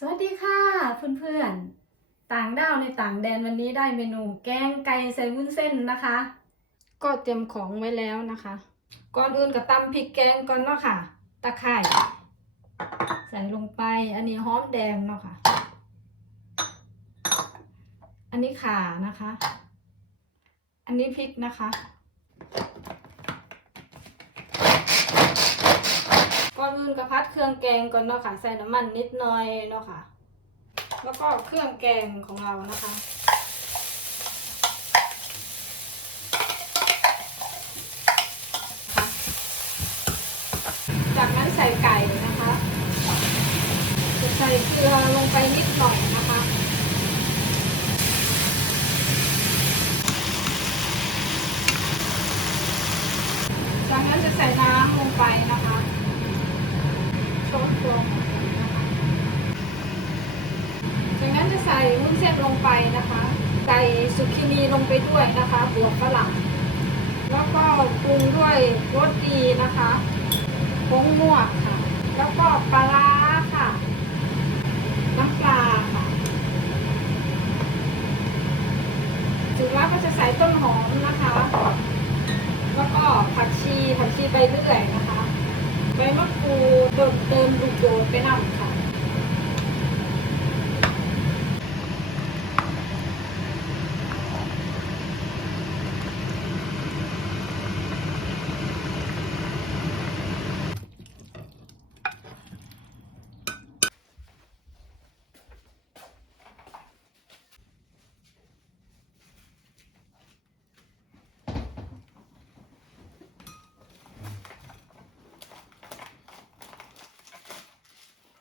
สวัสดีค่ะเพื่อนๆ ต่างด้าวในต่างแดนวันนี้ได้เมนูแกงไก่ใส่วุ้นเส้นนะคะ ก็เตรียมของไว้แล้วนะคะ ก่อนอื่นก็ตำพริกแกงก่อนเนาะค่ะ ตะไคร่ใส่ลงไปอันนี้หอมแดงเนาะค่ะ อันนี้ข่านะคะ อันนี้พริกนะคะ ก่ อื่นก็พัดเครื่องแกงก่อนเนาะค่ะ ใส่น้ำมันนิดหน่อยเนาะค่ะ แล้วก็เครื่องแกงของเรานะคะจากนั้นใส่ไก่นะคะจะใส่เกลือลงไปนิดหน่อยนะคะจากนั้นจะใส่น้ำลงไปนะคะ ลงนะคะจากนั้นจะใส่วุ้นเส้นลงไปนะคะ ใส่สุกินีลงไปด้วยนะคะบวกฝรั่ง แล้วก็ปรุงด้วยรสดีนะคะผงนวดค่ะ แล้วก็ปลาร้าค่ะ น้ำปลาค่ะถึงแล้วก็จะใส่ต้นหอมนะคะ แล้วก็ผักชีผักชีไปเรื่อยนะคะ ใบมะกรูดเติมเติมลูกโดดไปนำค่ะ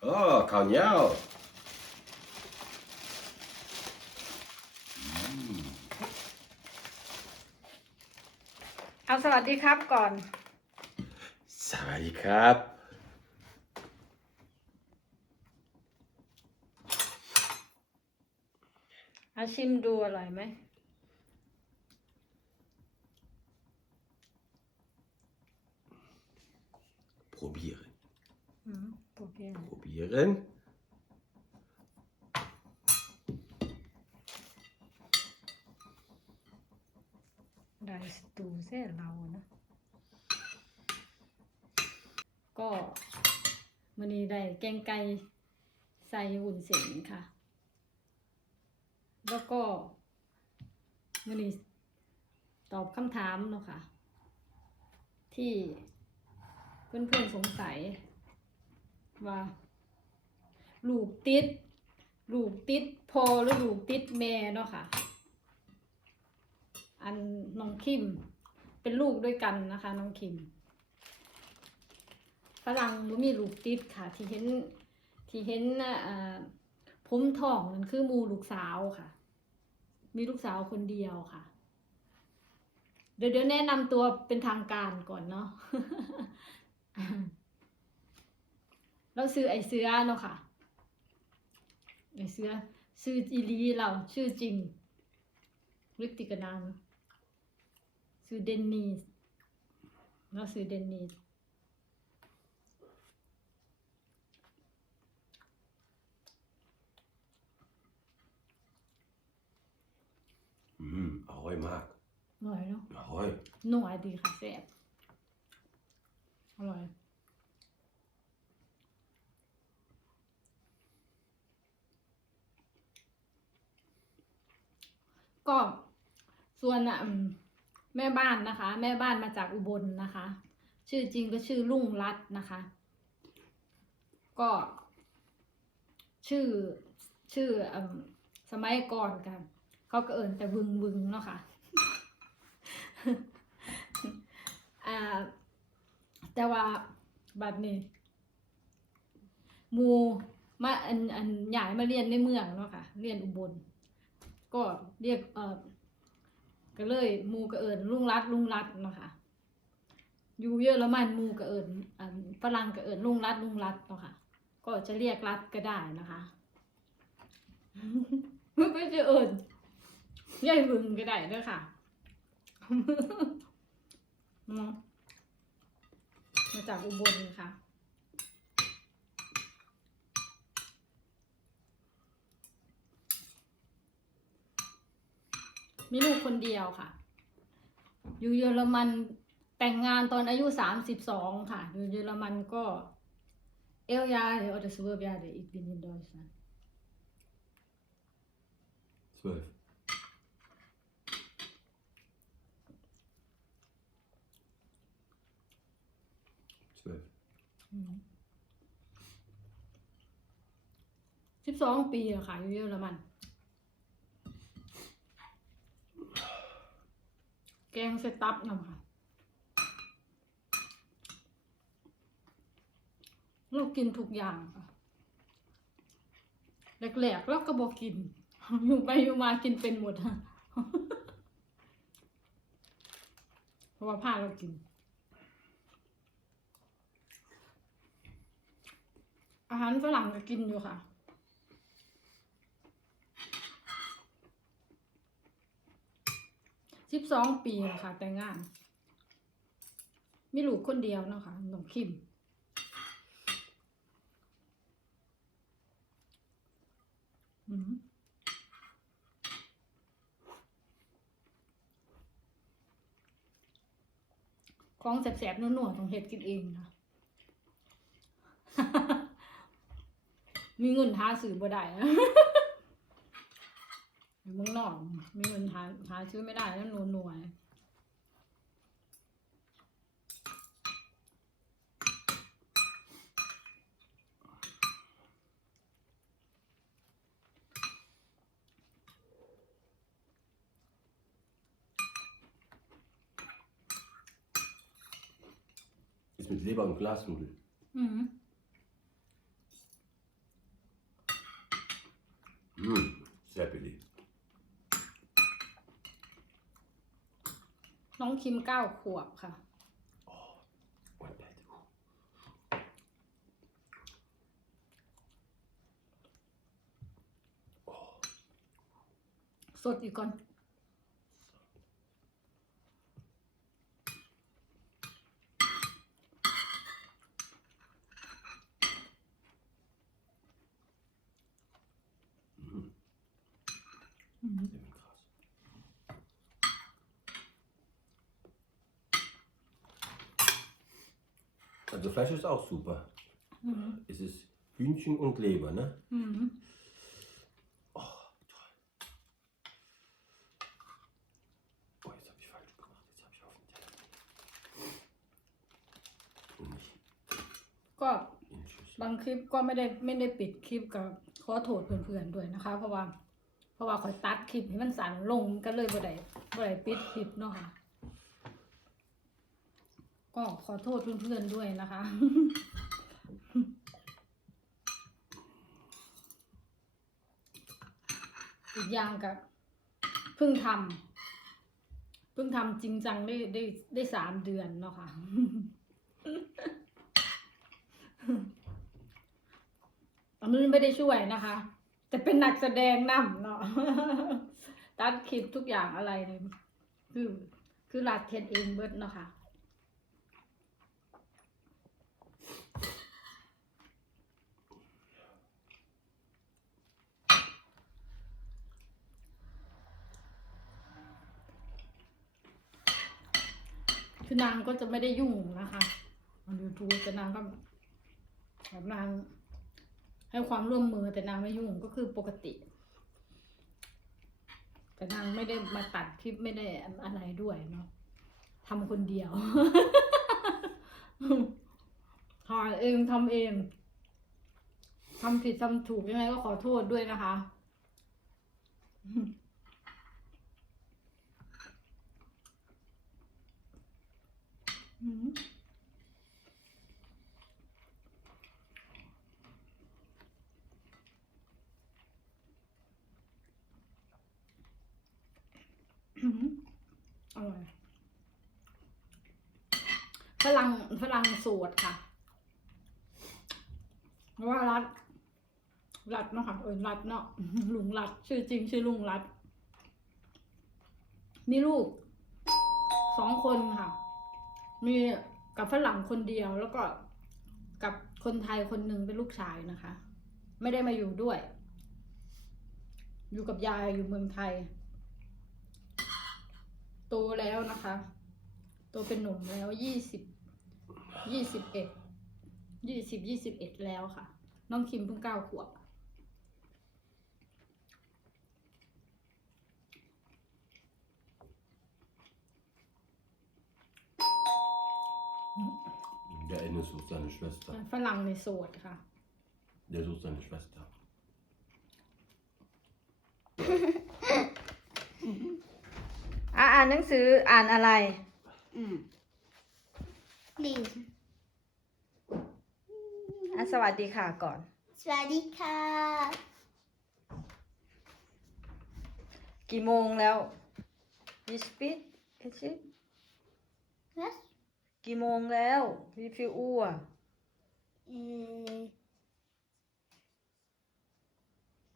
Oh, ข้าวเหนียวเอาสวัสดีครับก่อน สวัสดีครับ เอาชิมดูอร่อยไหม probieren อืมโอเค probieren ได้สตูเส้เรานะก็มันนี้ได้แกงไก่ใส่หุ่นเส้นค่ะ แล้วก็มันนี้ตอบคำถามเนาะค่ะ ที่เพื่อนๆสงสัย ว่าลูกติด ลูกติดพอหรือลูกติดแม่เนาะค่ะ อันน้องคิม เป็นลูกด้วยกันนะคะ น้องคิมฝรั่งบ่มีลูกติดค่ะ ที่เห็นที่เห็นผมทองนั่นคือมูลูกสาวค่ะ มีลูกสาวคนเดียวค่ะ เดี๋ยวเดี๋ยวแนะนำตัวเป็นทางการก่อนเนาะ เราซื้อไอเสือเนาะค่ะ ไอเสือชื่ออีลีเราชื่อจริงริกติกนามชื่อเดนนีสเราซื้อเดนนีสอืมอร่อยมากอร่อยเนาะอร่อยหน่วยดีค่ะแซ่บอร่อย ก็ส่วนอะแม่บ้านนะคะ แม่บ้านมาจากอุบลนะคะ ชื่อจริงก็ชื่อรุ่งรัตน์นะคะ ก็ ชื่อชื่ออสมัยก่อนกันเขาก็เอิ่นแต่วึงวึงเนาะค่ะอ่าแต่ว่าบัดนี้มูมาอันอันใหญ่มาเรียนในเมืองเนาะค่ะ เรียนอุบล ก็เรียกเออก็เลยมูก็เอิญลุงรัดลุงรัดเนาะค่ะอยู่เยอะแล้วมันมูก็เอิญฝรั่งก็เอิญลุงรัดลุงรัดเนาะค่ะ ก็จะเรียกรัดก็ได้นะคะไม่จะเอิญยายบึงก็ได้เด้วยค่ะเนาะมาจากอุบลค่ะ มีลูกคนเดียวค่ะ อยู่เยอรมันแต่งงานตอนอายุสามสิบสองค่ะ อยู่เยอรมันก็เอลยาเดี๋ยวจะสเวอร์ยาเดี๋ยวอีกบินอินดอยสัน Zwölf. Zwölf. สิบสองปีอะค่ะ อยู่เยอรมัน แกงเซตับนำค่ะเรากินทุกอย่างค่ะแรกๆเราก็บอกกิน อยู่ไปอยู่มากินเป็นหมดฮะเพราะว่าผ้าเรากิน อาหารฝรั่งก็กินอยู่ค่ะ สิบสองปีแล้วค่ะแต่งงาน มีลูกคนเดียวนะคะน้องคิมอืมของแสบๆนัวๆต้องเฮ็ดกินเองค่ะมีเงินหาซื้อบ่ได้นะ อยู่เมืองนอกมีเงินหาหาซื้อไม่ได้แล้วนัวนัวๆ Ist mit Leber und Glasnudel. อืม Mmh, sehr billig. น้อง คิมเก้าขวบค่ะ Und Plätzchen. สดอีกก่อน Mmh, อืม sehr krass. Also Fleisch ist auch super. อืม Es ist Hühnchen und Leber, ne? อืม Oh, toll. Oh, jetzt habe ich falsch gemacht. Jetzt habe ich auf den Teller. Und nicht ก็ in den Schüssel. บางคลิปก็ไม่ได้ไม่ได้ปิดคลิปกับขอโทษเพื่อนๆด้วยนะคะ เพราะว่า เพราะว่าคอยตัดคลิปให้มันสั่นลงก็เลยบ่ได้บ่ได้ปิดคลิปเนาะค่ะ ก็ขอโทษเพื่อนๆด้วยนะคะ อีกอย่างกับเพิ่งทำเพิ่งทำจริงจังได้ได้ได้สามเดือนเนาะค่ะอันนี้ไม่ได้ช่วยนะคะ แต่เป็นนักแสดงนำเนาะตัดคลิปทุกอย่างอะไรเลยคือคือลาดเทนเองเบิดเนาะค่ะ คือนางก็จะไม่ได้ยุ่งนะคะยูทูบแต่นางก็แบบนางให้ความร่วมมือแต่นางไม่ยุ่งก็คือปกติ แต่นางไม่ได้มาตัดคลิปไม่ได้อะไรด้วยเนาะทำคนเดียวถ่ายเองทำเองทำผิดทำถูกยังไงก็ขอโทษด้วยนะคะ อร่อยฝรั่งฝรั่งโสดค่ะเพราะว่ารัดรัดเนาะค่ะเออรัดเนาะลุงรัด ชื่อจริง ชื่อลุงรัด มีลูกสองคนค่ะ มีกับฝรั่งคนเดียวแล้วก็กับคนไทยคนหนึ่งเป็นลูกชายนะคะ ไม่ได้มาอยู่ด้วย อยู่กับยายอยู่เมืองไทย โตแล้วนะคะ โตเป็นหนุ่มแล้วยี่สิบยี่สิบเอ็ดยี่สิบยี่สิบเอ็ดแล้วค่ะ น้องคิมเพิ่งเก้าขวบ Der eine sucht seine Schwester. ฝรั่งในโสดค่ะ Der sucht seine Schwester. อ่าอ่านหนังสืออ่านอะไร Mm. Lesen. อะสวัสดีค่ะก่อน Swadika. กี่โมงแล้ววิสปิดเอชิ Was? กี่โมงแล้ววิฟิวอัว Äh,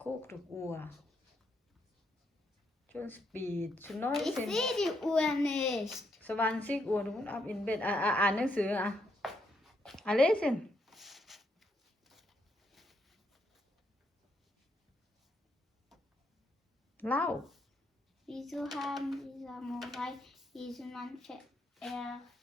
คุกถูกอัวชนสปีดชุนน้อย ich เซน sehe die Uhr nicht. สวรรค์ซิกอัวทุกคนอัพอินเบดอะอะอ่านหนังสืออะอะเลสิน เล่า Wieso haben die Samurai diesen Mann verehrte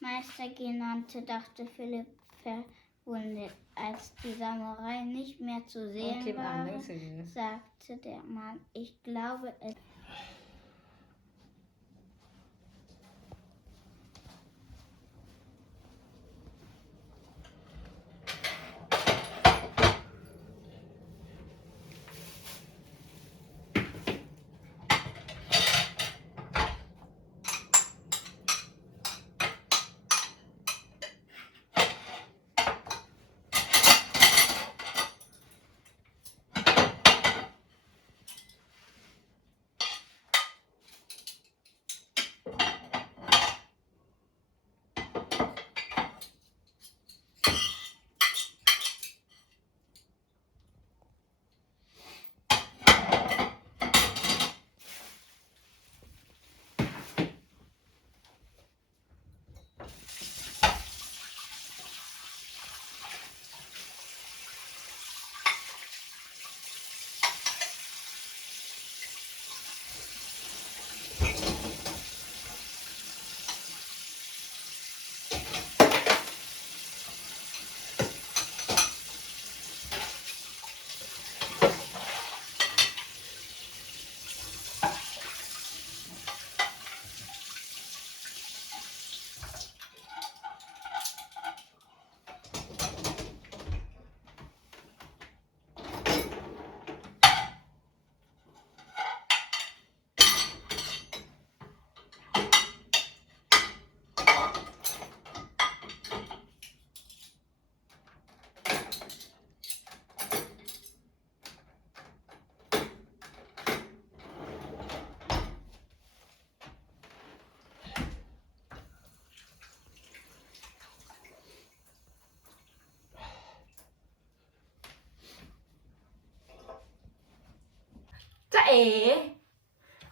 Meister genannte, dachte Philipp verwundert. Als die Samurai nicht mehr zu น้องคิ sehen มอ่านหนัง waren, สือ sagte der Mann, ich glaube, es เอ๋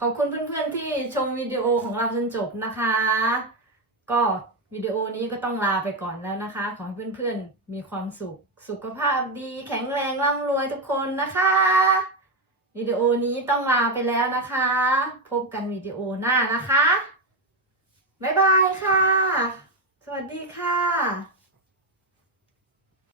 ขอบคุณเพื่อนๆที่ชมวิดีโอของเราจนจบนะคะ ก็วิดีโอนี้ก็ต้องลาไปก่อนแล้วนะคะ ขอให้เพื่อนๆมีความสุข สุขภาพดีแข็งแรงร่ำรวยทุกคนนะคะ วิดีโอนี้ต้องลาไปแล้วนะคะ พบกันวิดีโอหน้านะคะ บ๊ายบายค่ะ สวัสดีค่ะ